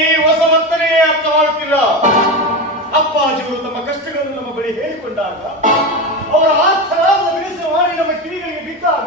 ಈ ಹೊಸ ವರ್ತನೆ ಅರ್ಥವಾಗುತ್ತಿಲ್ಲ. ಅಪ್ಪಾಜಿಗಳು ತಮ್ಮ ಕಷ್ಟಗಳನ್ನು ನಮ್ಮ ಬಳಿ ಹೇಳಿಕೊಂಡಾಗ ಅವರ ಆರ್ಥರಾದ ಬಿಡಿಸುವ ಮಾಡಿ ನಮ್ಮ ಕಿವಿಗಳಿಗೆ ಬಿದ್ದಾಗ